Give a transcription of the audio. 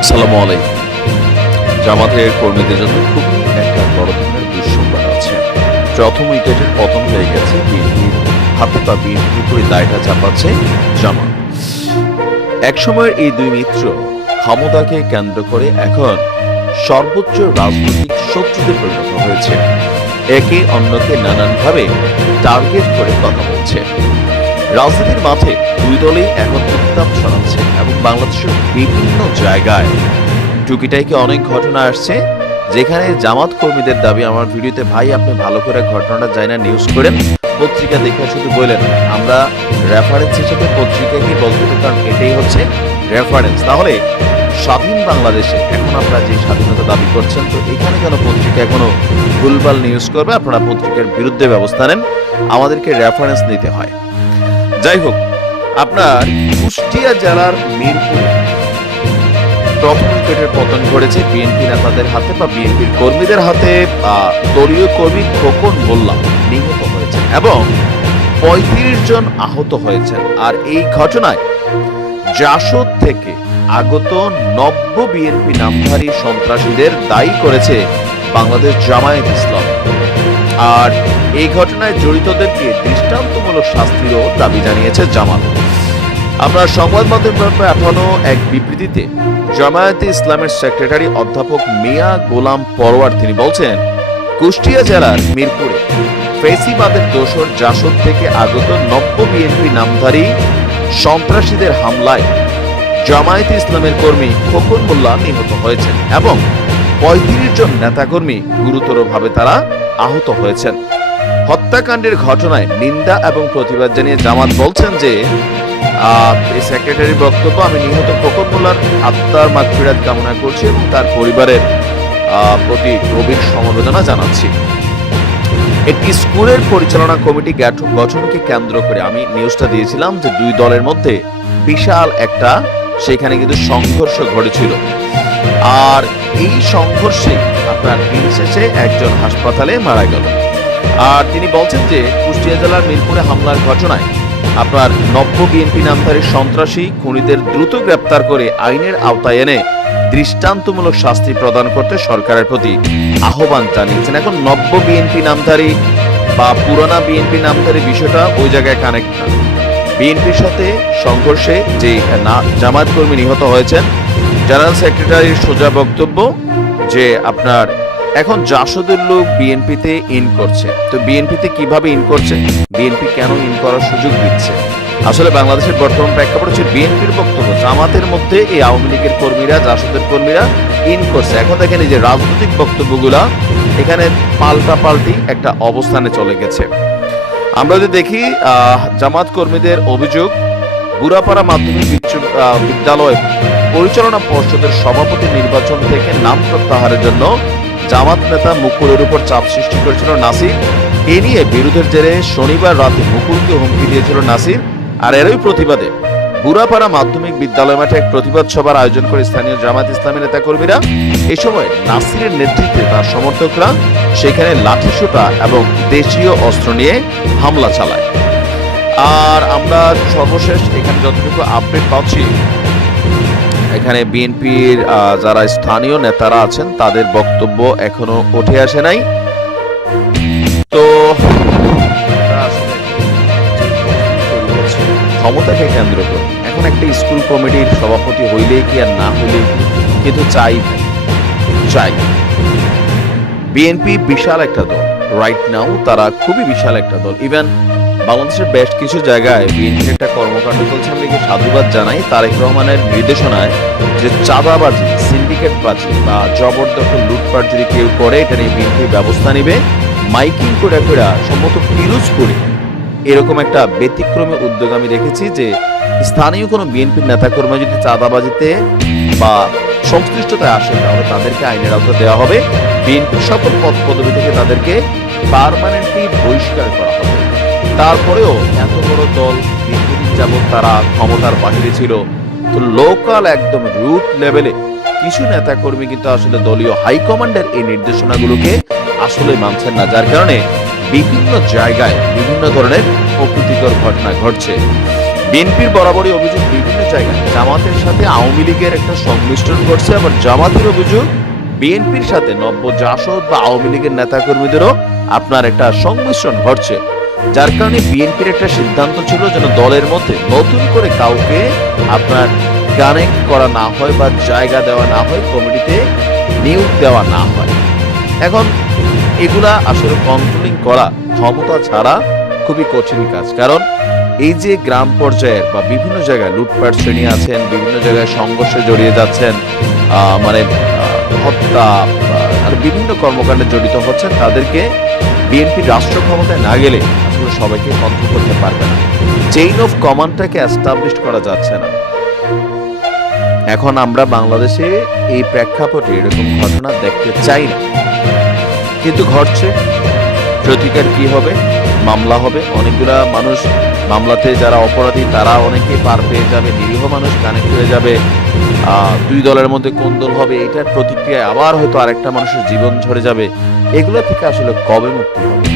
আসসালামু আলাইকুম। জামাতের কর্মীদের জন্য খুবই একটা বড় ধরনের দুঃসংবাদ আছে। প্রথম উইকেটের পতন হয়ে গেছে বিএনপির হাতে বা বিএনপির উপরে দায়টা চাপাচ্ছে জামাত। একসময়ের এই দুই মিত্র ক্ষমতাকে কেন্দ্র করে এখন সর্বোচ্চ রাজনৈতিক শত্রুতে পরিণত হয়েছে। একে অন্যকে নানানভাবে টার্গেট করে কথা বলছে। রাজনীতির মাঠে দুই দলই এখন উত্তাপ ছড়াচ্ছে এবং বাংলাদেশের বিভিন্ন জায়গায় টুকিটাইকে অনেক ঘটনা আসছে, যেখানে জামাত কর্মীদের দাবি, আমার ভিডিওতে ভাই আপনি ভালো করে ঘটনাটা যাই না নিউজ করেন, পত্রিকা দেখে শুধু বললেন, আমরা রেফারেন্স হিসেবে পত্রিকাকে বলতে হবে, কারণ এটাই হচ্ছে রেফারেন্স। তাহলে স্বাধীন বাংলাদেশে এখন আপনারা যে স্বাধীনতা দাবি করছেন, তো এখানে কেন পত্রিকা এখনো ভুলভাল নিউজ করবে? আপনারা পত্রিকার বিরুদ্ধে ব্যবস্থা নেন, আমাদেরকে রেফারেন্স নিতে হয়। যাই হোক, আপনার কুষ্টিয়া জেলার মিরপুর প্রথম উইকেটের পতন ঘটেছে বিএনপি নেতাদের হাতে বা বিএনপির কর্মীদের হাতে। দলীয় কর্মী খোকন মোল্লা নিহত হয়েছেন এবং ৩৫ জন আহত হয়েছেন। আর এই ঘটনায় জাসদ থেকে আগত নব্য বিএনপি নামধারী সন্ত্রাসীদের দায়ী করেছে বাংলাদেশ জামায়াত ইসলাম। আর এই ঘটনায় জড়িতদেরকে দৃষ্টান্তমূলক শাস্তিরও দাবি জানিয়েছে জামাত। আপনার সংবাদ মাধ্যমে পাঠানো এক বিবৃতিতে জামায়াতে ইসলামের সেক্রেটারি অধ্যাপক মিয়া গোলাম পরওয়ার তিনি বলছেন, কুষ্টিয়া জেলার মিরপুরে ফেসিবাদের দোসর জাসদ থেকে আগত নব্য বিএনপি নামধারী সন্ত্রাসীদের হামলায় জামায়াতে ইসলামের কর্মী খোকন মোল্লা নিহত হয়েছেন এবং ৩৫ জন নেতাকর্মী গুরুতরভাবে তারা আহত হয়েছেন। হত্যাকাণ্ডের ঘটনায় নিন্দা এবং প্রতিবাদ জানিয়ে জামাত বলছেন যে এই সেক্রেটারির বক্তব্য, আমি নিহত খোকন মোল্লার আত্মার মাগফিরাত কামনা করছি এবং তার পরিবারের প্রতি গভীর সমবেদনা জানাচ্ছি। একটি স্কুলের পরিচালনা কমিটি গঠনকে কেন্দ্র করে আমি নিউজটা দিয়েছিলাম যে দুই দলের মধ্যে বিশাল একটা সেখানে কিন্তু সংঘর্ষ ঘটেছিল। আর এই সংঘর্ষে আপনার দিন শেষে একজন হাসপাতালে মারা গেল। আর তিনি বলছেন যে কুষ্টিয়া জেলার মিরপুরে হামলার ঘটনায় আপনার নব্য বিএনপি নামধারী সন্ত্রাসী খুনিদের দ্রুত গ্রেপ্তার করে আইনের আওতায় এনে দৃষ্টান্তমূলক শাস্তি প্রদান করতে সরকারের প্রতি আহ্বান জানিয়েছেন। এখন নব্য বিএনপি নামধারী বা পুরানা বিএনপি নামধারী বিষয়টা ওই জায়গায় কানেক্ট না। বিএনপির সাথে সংঘর্ষে যে জামায়াত কর্মী নিহত হয়েছেন, জেনারেল সেক্রেটারির সোজা বক্তব্য যে আপনার এখন জাসদের লোক বিএনপিতে ইন করছে। তো বিএনপিতে কিভাবে ইন করছে, বিএনপি কেন ইন করার সুযোগ দিচ্ছে? আসলে বাংলাদেশের বর্তমান প্রেক্ষাপট হচ্ছে বিএনপির বক্তব্য জামাতের মধ্যে এই আওয়ামী লীগের কর্মীরা, জাসদের কর্মীরা ইন করছে। এখন দেখেন এই যে রাজনৈতিক বক্তব্যগুলা এখানে পাল্টাপাল্টি একটা অবস্থানে চলে গেছে। আমরা যদি দেখি জামাত কর্মীদের অভিযোগ, বুড়াপাড়া মাধ্যমিক বিদ্যালয় পরিচালনা পর্ষদের সভাপতি নির্বাচন থেকে নাম প্রত্যাহারের জন্য জামাত নেতা মুকুলের উপর চাপ সৃষ্টি করেছিল নাসির। এ নিয়ে বিরোধের জেরে শনিবার রাতে মুকুলকে হুমকি দিয়েছিল নাসির। আর এরই প্রতিবাদে বুড়াপাড়া মাধ্যমিক বিদ্যালয় মাঠে এক প্রতিবাদ সভার আয়োজন করে স্থানীয় জামাত ইসলামী নেতাকর্মীরা। এ সময় নাসিরের নেতৃত্বে তার সমর্থকরা সেখানে লাঠিসোঁটা এবং দেশীয় অস্ত্র নিয়ে হামলা চালায়। আর আমরা সর্বশেষ এখানে যতটুকু আপডেট পাচ্ছি, এখানে বিএনপির যারা স্থানীয় নেতারা আছেন তাদের বক্তব্য এখনো উঠে আসে নাই। তো ক্ষমতাকে কেন্দ্র করে এখন একটা স্কুল কমিটির সভাপতি হইলেই কি আর না হইলেই কি, কিন্তু চাই বিএনপি বিশাল একটা দল, রাইট নাও তারা খুবই বিশাল একটা দল। ইভেন বাংলাদেশের বেশ কিছু জায়গায় বিএনপির একটা কর্মকাণ্ড চলছে, আমি সাধুবাদ জানাই তারেক রহমানের নির্দেশনায়, যে চাঁদাবাজি, সিন্ডিকেটবাজি বা জবরদখল লুটপাট যদি কেউ করে এটা নিয়ে বিএনপি ব্যবস্থা নিবে। মাইকিং করে সম্ভবত পিরোজপুরে এরকম একটা ব্যতিক্রমী উদ্যোগ আমি দেখেছি যে স্থানীয় কোনো বিএনপির নেতাকর্মী যদি চাঁদাবাজিতে বা সংশ্লিষ্টতায় আসে তাহলে তাদেরকে আইনের আওতা দেওয়া হবে। বিএনপির সকল পদ পদবি থেকে তাদেরকে পার্মানেন্টলি বহিষ্কার করা হবে। তারপরেও এত বড় দল দীর্ঘদিন যাবৎ তারা ক্ষমতার বাহিরে ছিল, তো লোকাল একদম রুট লেভেলে কিছু নেতাকর্মী কিন্তু আসলে দলীয় হাইকমান্ডের এই নির্দেশনাগুলোকে আসলে মানছেন না, যার কারণে বিভিন্ন জায়গায় বিভিন্ন ধরনের অপ্রীতিকর ঘটনা ঘটছে। বিএনপির বরাবরই অভিযোগ বিভিন্ন জায়গায় জামাতের সাথে আওয়ামী লীগের একটা সংমিশ্রণ ঘটছে, আবার জামাতের অভিযোগ বিএনপির সাথে নব্য জাসদ বা আওয়ামী লীগের নেতাকর্মীদেরও আপনার একটা সংমিশ্রণ ঘটছে, যার কারণে বিএনপির একটা সিদ্ধান্ত ছিল যেন দলের মধ্যে নতুন করে কাউকে আপনার কানেক্ট করা না হয় বা জায়গা দেওয়া না হয়, কমিটিতে নিয়োগ দেওয়া না হয়। এখন এগুলা আসলে কন্ট্রোলিং করা ক্ষমতা ছাড়া খুবই কঠিন কাজ, কারণ এই যে গ্রাম পর্যায়ের বা বিভিন্ন জায়গায় লুটপাট শ্রেণী আছেন, বিভিন্ন জায়গায় সংঘর্ষে জড়িয়ে যাচ্ছেন, হত্যা আর বিভিন্ন কর্মকাণ্ডে জড়িত হচ্ছেন, তাদেরকে বিএনপি রাষ্ট্র ক্ষমতায় না গেলে আসলে সবাইকে কন্ট্রোল করতে পারবে না। চেইন অফ কমান্ডটাকে এস্টাবলিশ করা যাচ্ছে না। এখন আমরা বাংলাদেশে এই প্রেক্ষাপটে এরকম ঘটনা দেখতে চাই না, কিন্তু ঘটছে। প্রতিকার কি হবে? মামলা হবে, অনেকগুলা মানুষ মামলাতে যারা অপরাধী তারা অনেকে পার পেয়ে যাবে, নিরীহ মানুষ কানেক্ট হয়ে যাবে। দুই দলের মধ্যে কোন্দল হবে, এটার প্রতিক্রিয়ায় আবার হয়তো আরেকটা মানুষের জীবন ঝরে যাবে। এগুলো থেকে আসলে কবে মুক্তি হবে?